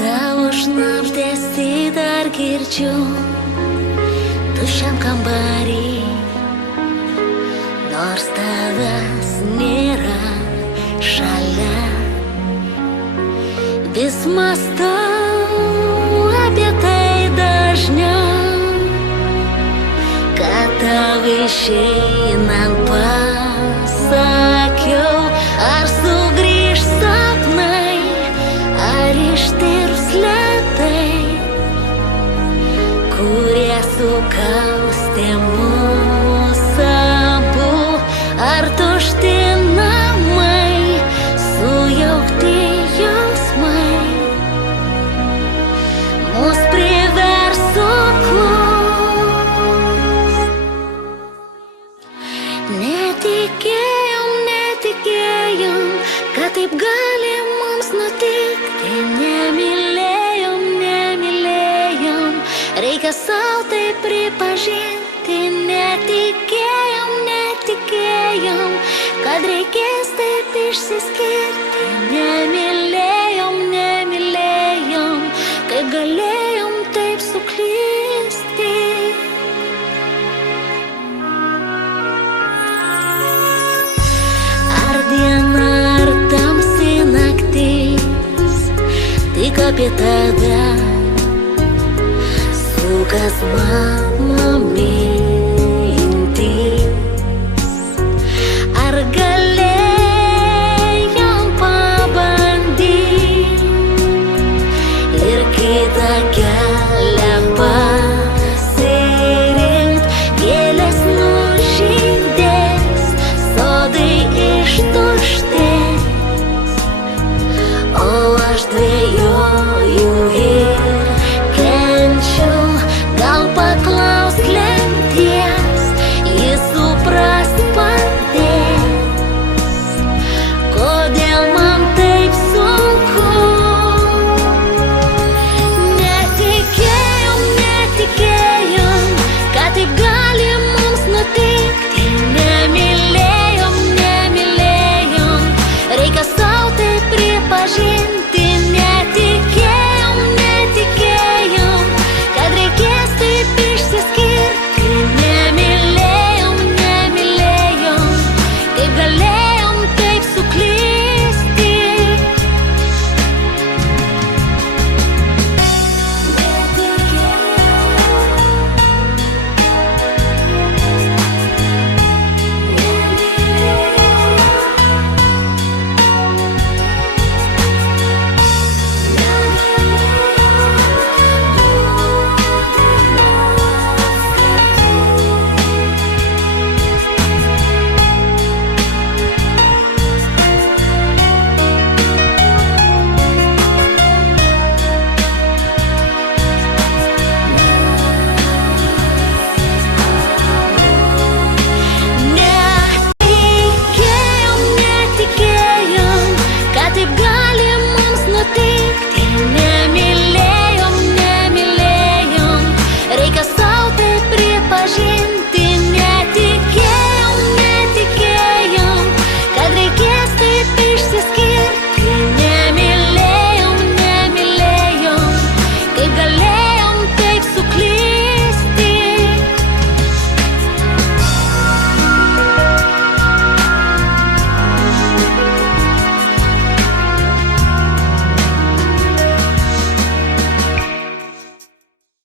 Tavo šnabždesį dar girdžiu tuščiam kambarį, nors tavęs nėra šalia. Vis mąstau apie tai dažniau, kad tau išeinant pasakiau. Ar sugrįš sapnai, ar ištirps ledai, kurie sukaustė mus abu. Ar tušti namai, sujaukti jausmai mus privers suklust. Netikėjom, kad taip gali mums nutikti. Nemylėjom, reikia savo tai pripažinti. Netikėjom, kad reikės taip išsiskirti. Nemylėjom, kaip galėjom taip suklysti. Ar diena, ar tamsi naktis, tik apie tave sukas mano mintys. Ar galėjom pabandyti ir kitą kelią pasirinkt? Gėlės nužydės, sodai ištuštės, o aš dvejoju.